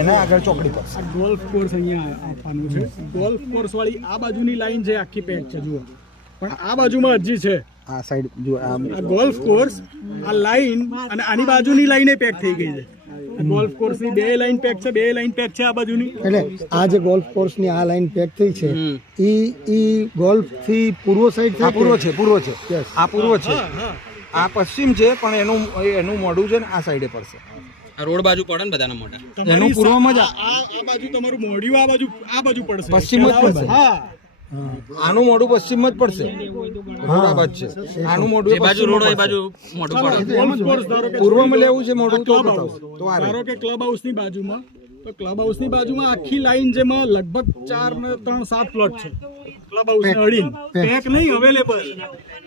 એના આગળ ચોકડી પડશે. આ ગોલ્ફ કોર્સ અહીંયા આપવાનું છે. ગોલ્ફ કોર્સ વાળી આ બાજુની લાઈન છે, આખી પેક છે જુઓ, પણ આ બાજુમાં અરજી છે. આ સાઈડ જો આ ગોલ્ફ કોર્સ, આ લાઈન અને આની બાજુની લાઈન પેક થઈ ગઈ છે. ગોલ્ફ કોર્સની બે લાઈન પેક છે, બે લાઈન પેક છે આ બાજુની. એટલે આ જે ગોલ્ફ કોર્સની આ લાઈન પેક થઈ છે ઈ ગોલ્ફ થી પૂર્વ સાઈડ આ પૂર્વ છે, પૂર્વ છે. Yes. આ પૂર્વ છે, આ પશ્ચિમ છે, પણ એનું મોઢું છે ને આ સાઈડે પડશે. રોડ બાજુ પડે ને બધાના મોઢા. એનું પૂર્વમાં જ આ બાજુ તમારું મોઢિયું આ બાજુ પડશે. પશ્ચિમ જ પડશે. હા, આનું મોઢું પશ્ચિમ જ પડશે. રોડ આ બાજુ છે, આનું મોઢું જે બાજુ રોડ હોય એ બાજુ મોઢું પડે. ગોલ્ફ કોર્સ ધારો કે પૂર્વમાં લેવું છે મોઢું તો ક્લબ બતાવો. હાઉસ, તો આ ધારો કે ક્લબ હાઉસની બાજુમાં, તો ક્લબ હાઉસની બાજુમાં આખી લાઈન જેમાં લગભગ 4 ને 3 7 પ્લોટ છે. ક્લબ હાઉસ ને અડીને પેક નહીં, અવેલેબલ.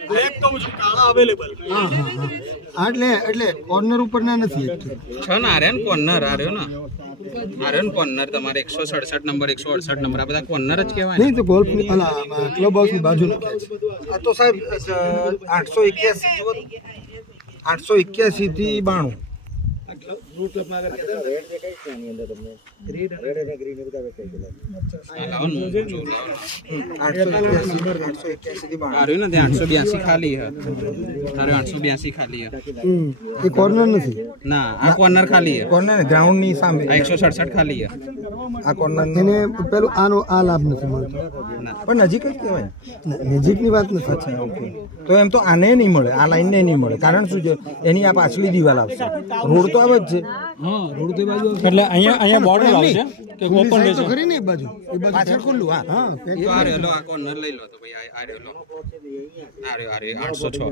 બ્લેક કહું છું, કાળા અવેલેબલ. એટલે કોર્નર ઉપર ના નથી છે ને આર્યન કોર્નર, આર્યન કોર્નર તમારે 167 નંબર 168 નંબર આ બધા કોર્નર જ કહેવાય ને. નહીં તો ગોલ્ફ ક્લબ હાઉસ ની બાજુ નાખે છે. આ તો સાહેબ 881 જુઓ, 881 થી 92. આર્યન ને ત્યાં 882 ખાલી છે. તારે 882 ખાલી છે. એ કોર્નર નથી. ના આ કોર્નર ખાલી છે. કોર્નર ગ્રાઉન્ડ ની સામે આ 167 ખાલી છે. આ કોર્નર એને પેલું આ લાભ નથી મળતો. પણ નજીક જ કહેવાય. નજીકની વાત નથી. તો એમ તો આને નહીં મળે, આ લાઈન ને નહીં મળે. કારણ શું છે, એની આ પાછલી દિવાલ આવશે. રોડ તો આવે જ છે. એટલે અહીંયા બોર્ડર આવશે કે ઓપન તો ખરી ને એ બાજુ પાછળ ખુલ્લું. હા હા તો આ રહ્યો આ કોર્નર લઈ લો તો ભાઈ આ રહ્યો લો. આ રહ્યો 806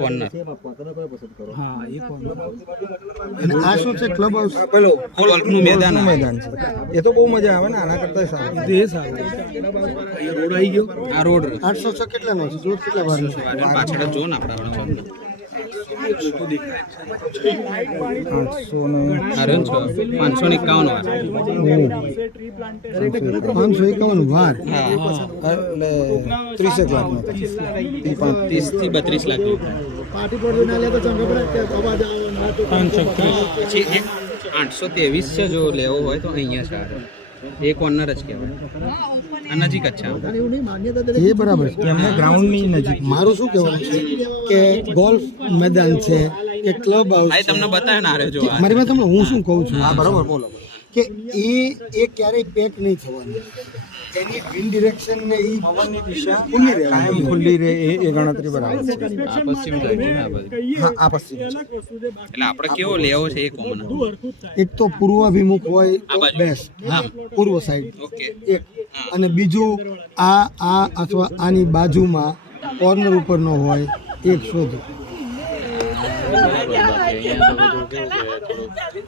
કોર્નર. અને આ શું છે ક્લબ હાઉસ? પેલો ગોલ્ફનું મેદાન આવે. મેદાન છે. એ તો બહુ મજા આવે ને, આના કરતા સારું. રોડ આવી ગયો. આ રોડ 806 કેટલાનો છે? જો કેટલા વાર પાછળ જ જો ને આપણે 800 ને આ રહ્યો 551 વાર. 551 વાર. હા એટલે 30 લાખ નો 30 થી 32 લાખ પછી એક 823 છે જો લેવો હોય તો અહીંયા છે. એ કોર્નર જ કહેવાય. આ નજીક જ છે. એ બરાબર છે. એમને ગ્રાઉન્ડ ની નજીક. મારું શું કહેવાનું છે કે ગોલ્ફ મેદાન છે કે ક્લબ હાઉસ આ તમને બતાવે ને આ રહ્યો જો આ. મારી વાત તમને હું શું કહું છું હા બરોબર, બોલો. કે એ ક્યારેય પેક નહીં થવાનું. એની વિન્ડ ડિરેક્શન ને ઈ પવનની દિશા ખુલ્લી રહે. કાયમ ખુલ્લી રહે એ ગણતરી બરાબર છે. આ પશ્ચિમ જાય છે ને આ બાજુ. હા, આ પશ્ચિમ છે. એટલે આપણે કેવો લેવો છે એ કોમન. એક તો પૂર્વાભિમુખ હોય તો બેસ્ટ. પૂર્વ સાઈડ ઓકે. એક, અને બીજું આ અથવા આની બાજુમાં કોર્નર ઉપર નો હોય એક શોધો.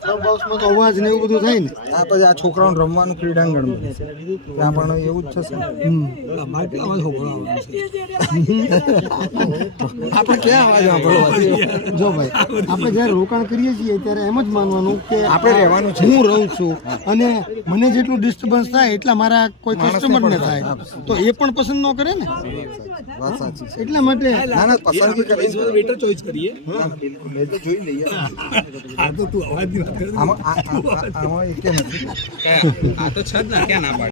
ક્લબ હાઉસમાં તો અવાજ ને એવું બધું થાય ને. આ પછી આ છોકરાઓને રમવાનું ક્રીડાંગણ બને છે. ત્યાં પણ એવું જ થશે. આપણે ક્યાં અવાજ સાંભળવા? જો ભાઈ, આપણે જ્યારે રોકાણ કરીએ છીએ ત્યારે એમ જ માનવાનું કે આપણે રહેવાનું છે. હું રહું છું અને મને જેટલું ડિસ્ટર્બન્સ થાય એટલા મારા કોઈ કસ્ટમરને થાય, તો એ પણ પસંદ ન કરે ને. વાત સાચી છે. એટલા માટે ના ના, પસંદગી કરીને વેટર ચોઈસ કરીએ. હા, બિલકુલ. એ તો જોઈ લઈએ. આ તો તું અવાજની વાત કરે. આમાં એકે નથી. આ તો છે જ ને ક્યાં ના પાડે.